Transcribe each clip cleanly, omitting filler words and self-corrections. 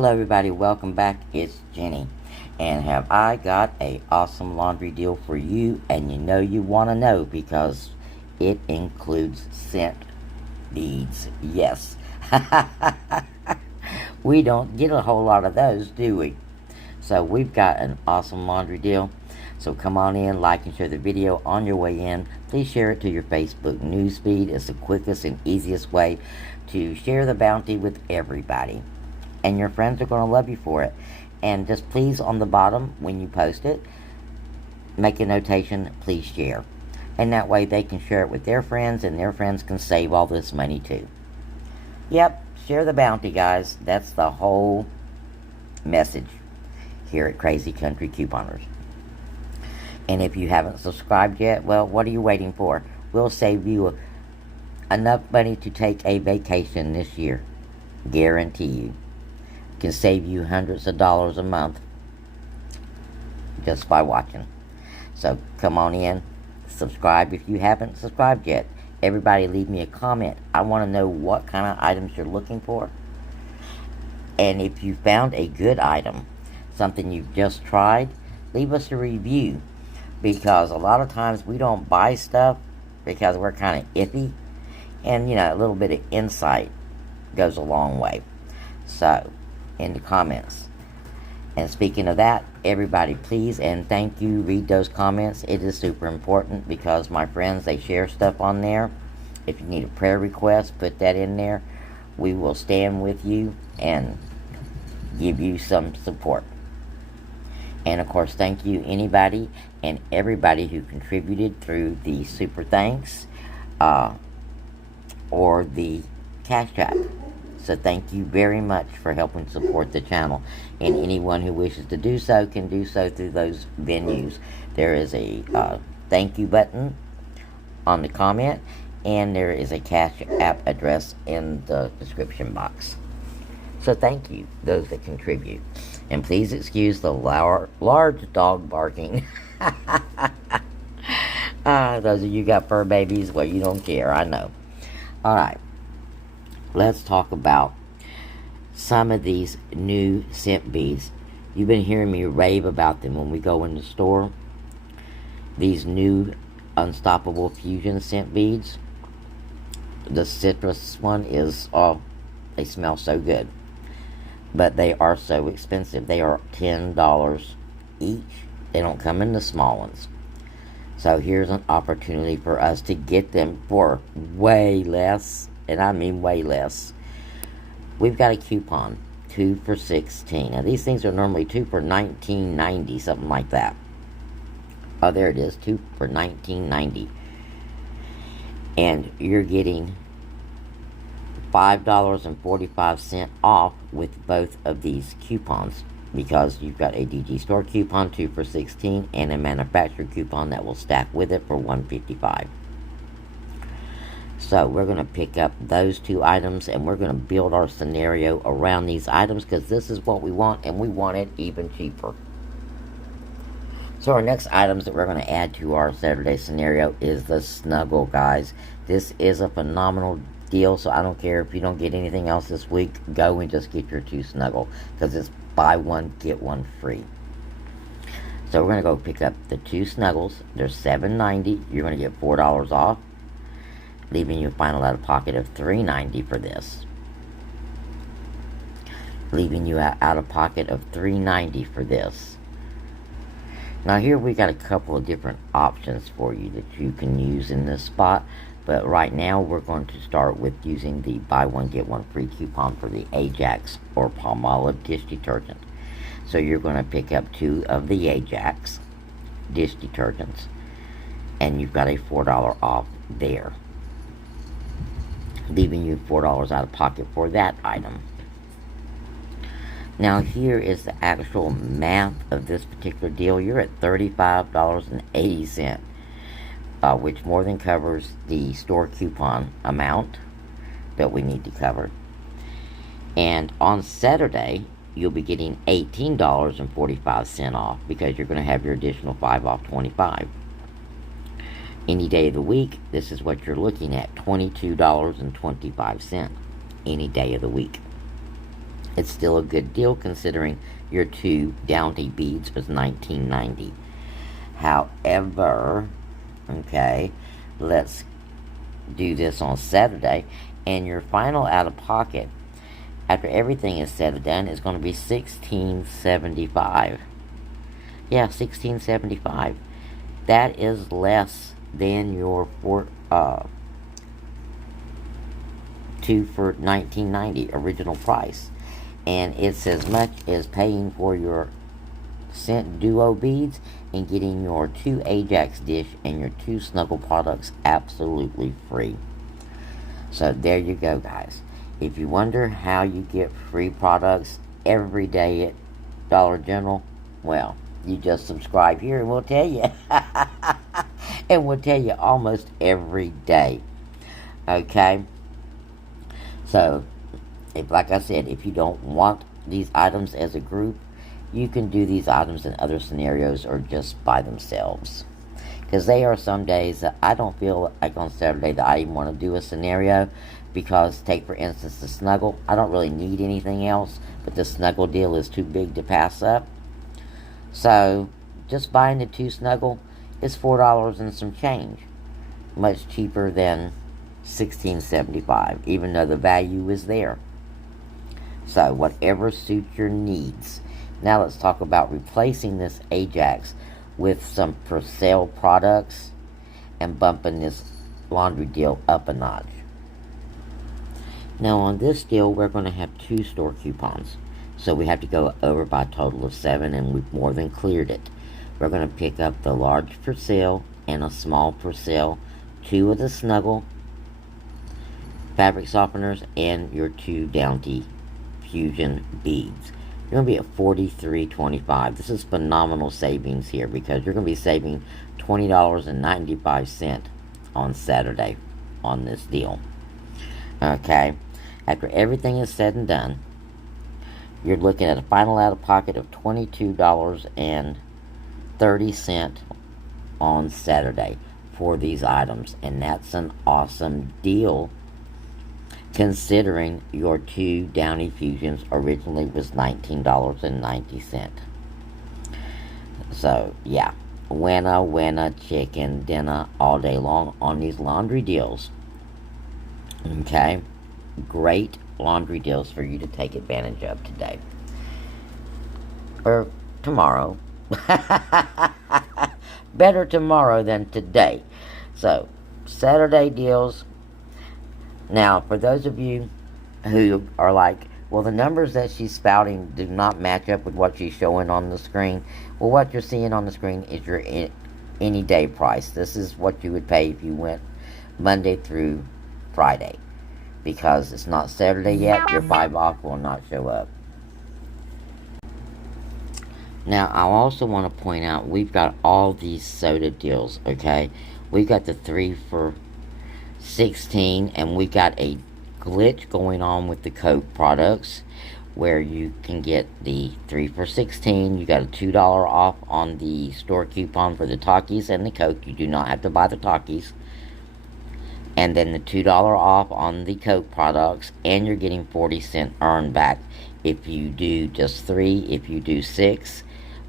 Hello everybody, welcome back. It's Jenny. And have I got a awesome laundry deal for you, and you know you want to know because it includes scent beads. Yes. We don't get a whole lot of those, do we? So we've got an awesome laundry deal. So come on in, like and share the video on your way in. Please share it to your Facebook newsfeed. It's the quickest and easiest way to share the bounty with everybody. And your friends are going to love you for it. And just please, on the bottom, when you post it, make a notation, please share. And that way they can share it with their friends, and their friends can save all this money too. Yep, share the bounty, guys. That's the whole message here at Crazy Country Couponers. And if you haven't subscribed yet, well, what are you waiting for? We'll save you enough money to take a vacation this year. Guarantee you. Can save you hundreds of dollars a month just by watching. So come on in, subscribe if you haven't subscribed yet. Everybody leave me a comment. I want to know what kind of items you're looking for. And if you found a good item, something you've just tried, leave us a review. Because a lot of times we don't buy stuff because we're kind of iffy. And, a little bit of insight goes a long way. So, in the comments. And speaking of that, everybody please and thank you, read those comments. It is super important because my friends, they share stuff on there. If you need a prayer request, put that in there. We will stand with you and give you some support. And of course, thank you anybody and everybody who contributed through the super thanks or the Cash App. So thank you very much for helping support the channel. And anyone who wishes to do so can do so through those venues. There is a thank you button on the comment, and there is a Cash App address in the description box. So thank you, those that contribute. And please excuse the large dog barking. Those of you got fur babies, well, you don't care, I know. Alright. Let's talk about some of these new scent beads. You've been hearing me rave about them when we go in the store. These new Unstoppable Fusion scent beads. The citrus one is, they smell so good. But they are so expensive. They are $10 each. They don't come in the small ones. So here's an opportunity for us to get them for way less. And I mean way less. We've got a coupon, 2 for $16. Now these things are normally 2 for $19.90, something like that. Oh, there it is, 2 for $19.90. And you're getting $5.45 off with both of these coupons, because you've got a DG store coupon, 2 for $16, and a manufacturer coupon that will stack with it for $1.55. So we're going to pick up those two items, and we're going to build our scenario around these items, because this is what we want, and we want it even cheaper. So our next items that we're going to add to our Saturday scenario is the Snuggle, guys. This is a phenomenal deal, so I don't care if you don't get anything else this week. Go and just get your 2 Snuggle, because it's buy one, get one free. So we're going to go pick up the 2 Snuggles. They're $7.90. You're going to get $4 off, leaving you a final out-of-pocket of $3.90 for this. Leaving you out-of-pocket of $3.90 for this. Now here we got a couple of different options for you that you can use in this spot. But right now we're going to start with using the buy one, get one free coupon for the Ajax or Palmolive dish detergent. So you're going to pick up 2 of the Ajax dish detergents. And you've got a $4 off there, leaving you $4 out of pocket for that item. Now here is the actual math of this particular deal. You're at $35.80, which more than covers the store coupon amount that we need to cover. And on Saturday, you'll be getting $18.45 off, because you're going to have your additional 5 off 25. Any day of the week, this is what you're looking at, $22.25 any day of the week. It's still a good deal considering your 2 Bounty beads was $19.90. However, okay, let's do this on Saturday, and your final out-of-pocket, after everything is said and done, is going to be $16.75. Yeah, $16.75. That is less than your 2 for $19.90 original price, and it's as much as paying for your scent duo beads and getting your 2 Ajax dish and your 2 Snuggle products absolutely free. So there you go, guys. If you wonder how you get free products every day at Dollar General, well, you just subscribe here and we'll tell you. And we'll tell you almost every day. Okay? So, like I said, if you don't want these items as a group, you can do these items in other scenarios or just by themselves. Because there are some days that I don't feel like on Saturday that I even want to do a scenario. Because, take for instance the Snuggle, I don't really need anything else, but the Snuggle deal is too big to pass up. So, just buying the 2 Snuggle is $4 and some change. Much cheaper than $16.75, even though the value is there. So, whatever suits your needs. Now let's talk about replacing this Ajax with some Persil products and bumping this laundry deal up a notch. Now on this deal, we're going to have 2 store coupons. So we have to go over by a total of 7, and we've more than cleared it. We're going to pick up the large Persil and a small Persil, 2 of the Snuggle fabric softeners, and your 2 Bounty Fusion beads. You're going to be at $43.25. This is phenomenal savings here because you're going to be saving $20.95 on Saturday on this deal. Okay? After everything is said and done, you're looking at a final out-of-pocket of $22.30 on Saturday for these items. And that's an awesome deal considering your 2 Downy Fusions originally was $19.90. So, yeah. Winner, chicken dinner all day long on these laundry deals. Okay? Great laundry deals for you to take advantage of today. Or tomorrow. Better tomorrow than today. So, Saturday deals. Now, for those of you who are like, well, the numbers that she's spouting do not match up with what she's showing on the screen. Well, what you're seeing on the screen is your any day price. This is what you would pay if you went Monday through Friday. Because it's not Saturday yet, your 5 off will not show up. Now, I also want to point out, we've got all these soda deals, okay? We've got the 3 for $16, and we got a glitch going on with the Coke products where you can get the 3 for $16. You got a $2 off on the store coupon for the Takis and the Coke. You do not have to buy the Takis. And then the $2 off on the Coke products, and you're getting 40-cent earn back if you do just 3. If you do 6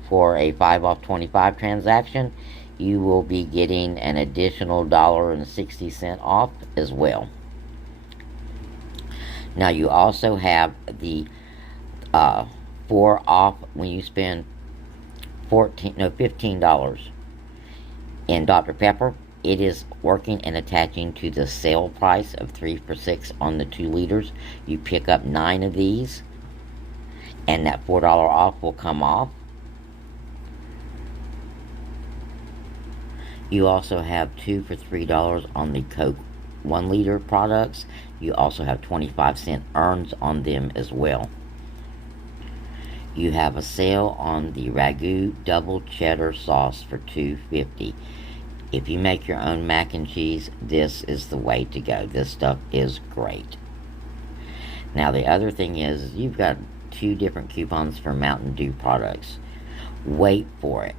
for a 5 off 25 transaction, you will be getting an additional $1.60 off as well. Now you also have the 4 off when you spend $15 in Dr. Pepper. It is working and attaching to the sale price of 3 for $6 on the 2 liters. You pick up 9 of these, and that $4 off will come off. You also have 2 for $3 on the Coke 1 liter products. You also have 25-cent earns on them as well. You have a sale on the Ragu double cheddar sauce for $2.50. If you make your own mac and cheese, this is the way to go. This stuff is great. Now the other thing is, you've got 2 different coupons for Mountain Dew products. Wait for it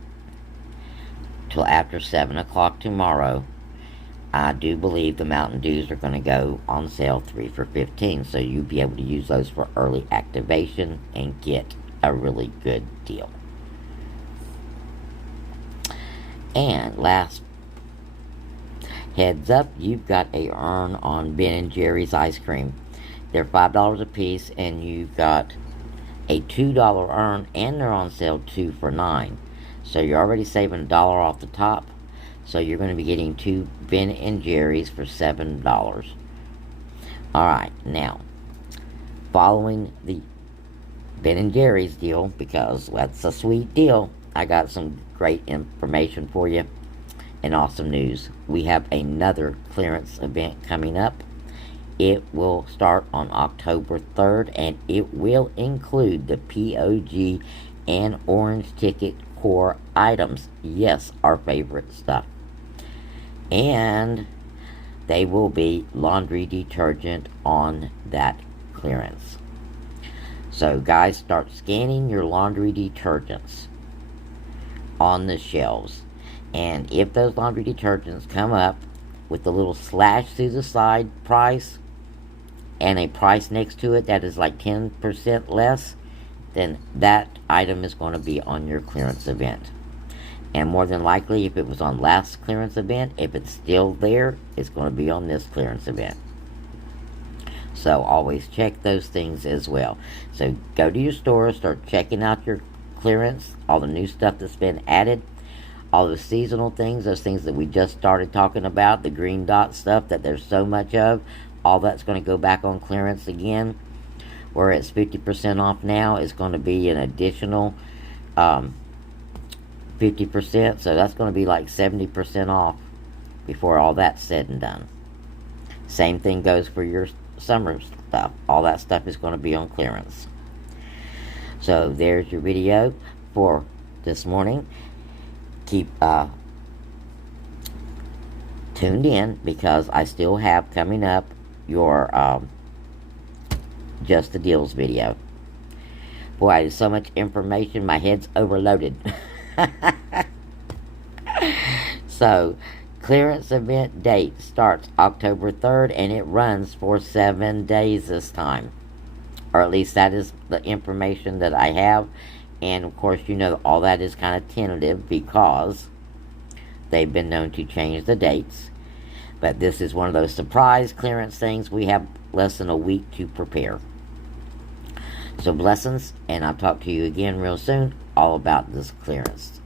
till after 7 o'clock tomorrow I do believe the Mountain Dews are going to go on sale 3 for $15, so you'll be able to use those for early activation and get a really good deal. And last heads up, you've got a earn on Ben & Jerry's ice cream. They're $5 a piece, and you've got a $2 earn, and they're on sale 2 for $9. So you're already saving $1 off the top. So you're going to be getting 2 Ben & Jerry's for $7. Alright, now, following the Ben & Jerry's deal, because that's a sweet deal, I got some great information for you and awesome news. We have another clearance event coming up. It will start on October 3rd, and it will include the POG and Orange Ticket core items. Yes, our favorite stuff. And they will be laundry detergent on that clearance. So guys, start scanning your laundry detergents on the shelves. And if those laundry detergents come up with the little slash through the side price and a price next to it that is like 10% less, then that item is going to be on your clearance event. And more than likely, if it was on last clearance event, if it's still there, it's going to be on this clearance event. So always check those things as well. So go to your store, start checking out your clearance, all the new stuff that's been added, all the seasonal things, those things that we just started talking about, the green dot stuff that there's so much of, all that's going to go back on clearance again. Where it's 50% off now, it's going to be an additional 50%, so that's going to be like 70% off before all that's said and done. Same thing goes for your summer stuff. All that stuff is going to be on clearance. So there's your video for this morning. Keep tuned in, because I still have coming up your Just the Deals video. Boy, there's so much information, my head's overloaded. So, clearance event date starts October 3rd, and it runs for 7 days this time. Or at least that is the information that I have. And of course, you know, all that is kind of tentative because they've been known to change the dates. But this is one of those surprise clearance things. We have less than a week to prepare. So blessings, and I'll talk to you again real soon all about this clearance.